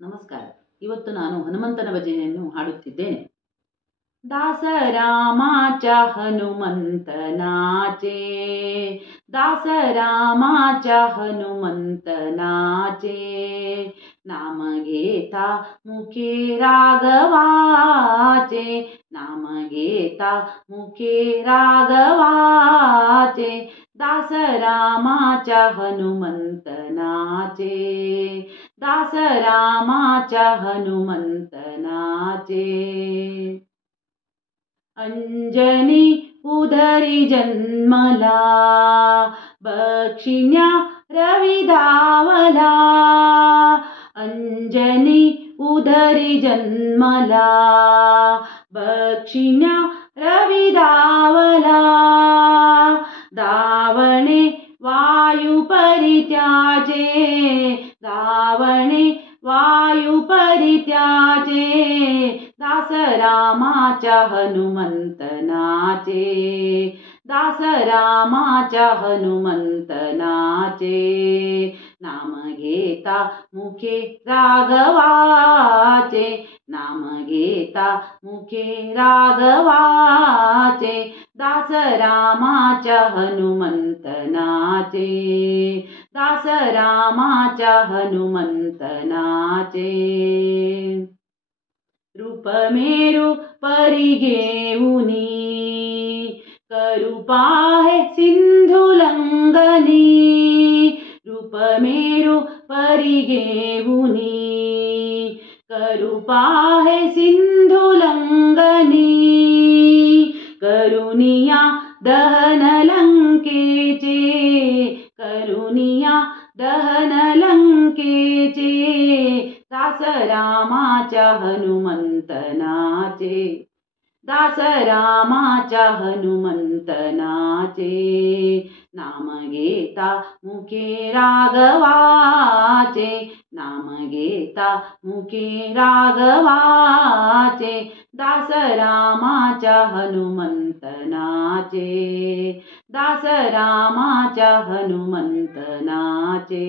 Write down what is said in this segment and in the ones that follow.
ನಮಸ್ಕಾರ. ಇವತ್ತು ನಾನು ಹನುಮಂತನ ಭಜನೆಯನ್ನು ಹಾಡುತ್ತಿದ್ದೇನೆ. दासरामाच्या हनुमंतनाचे, दासरामाच्या हनुमंतनाचे, नाम घेता मुखे राघवाचे, नाम घेता मुखे राघवाचे, दासरामाच्या हनुमंतनाचे, दासरामाच्या हनुमंतनाचे. अंजनी उदरी जन्मला, बक्षिण्या रवी धावला, अंजनी उदरी जन्मला, बक्षिण्या रवी धावला, धावणे वायू परित्याजे, धावणे वायू परित्याजे, दासरामाच्या हनुमंतनाचे, दासरामाच्या हनुमंतनाचे, नाम घेता मुखे राघवाचे, नाम घेता मुखे राघवाचे, दासरामाच्या हनुमंतनाचे, दासरामाच्या हनुमंतनाचे. रूपमेरू परी घेऊनी, करू पाहे सिंधू लंघनी, रूपमेरू परी घेऊनी, करू पाहे सिंधू लंघनी, करुनिया दहन लंकेचे, करुनिया दहन लंकेचे, दासरामाच्या हनुमंतनाचे, दासरामाच्या हनुमंतनाचे, नाम घेता मुखे राघवाचे, नाम घेता मुखे राघवाचे, दासरामाच्या हनुमंतनाचे, दासरामाच्या हनुमंतनाचे.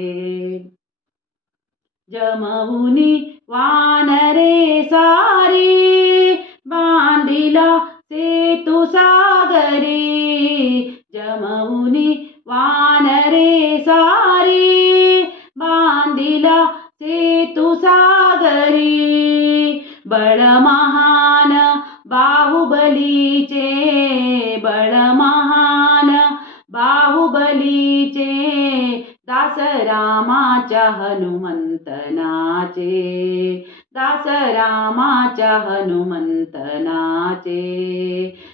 जमवुनी वानरे सारी, बांधिला सेतु सागरी, जमवुनी वानरे सारी, बांधिला सेतु सागरी, बळ महान बाहुबलीचे, बळ महान बाहुबलीचे, दासरामाच्या हनुमंतनाचे, दासरामाच्या हनुमंतनाचे,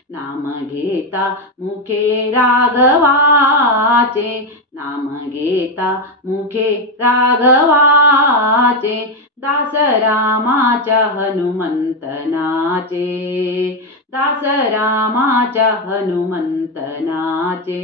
नाम घेता मुखे राघवाचे, नाम घेता मुखे राघवाचे, दासरामाच्या हनुमंतनाचे, दासरामाच्या हनुमंतनाचे.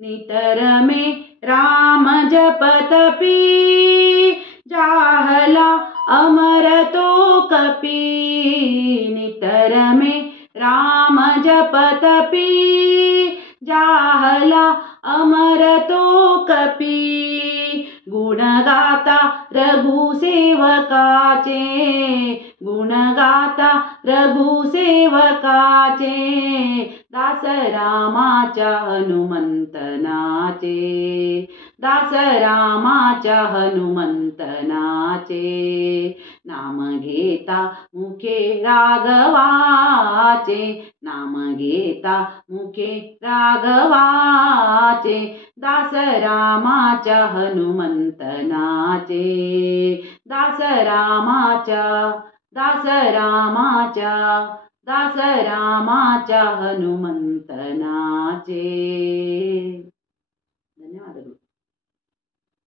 नितर में राम जपत पी, जाहला अमर तो कपी, नितर में राम जपत पी, जाहला अमर तो कपी, गुण गाता रघुसेवकाचे, गुण गाता रघुसेवकाचे, दासरामाच्या हनुमंतनाचे, दासरामाच्या हनुमंतनाचे, नाम घेता मुखे राघवाचे, नाम घेता मुखे राघवाचे, दासरामाच्या हनुमंतनाचे, दासरामाच्या, दासरामाच्या, दासरामाच्या हनुमंतनाचे.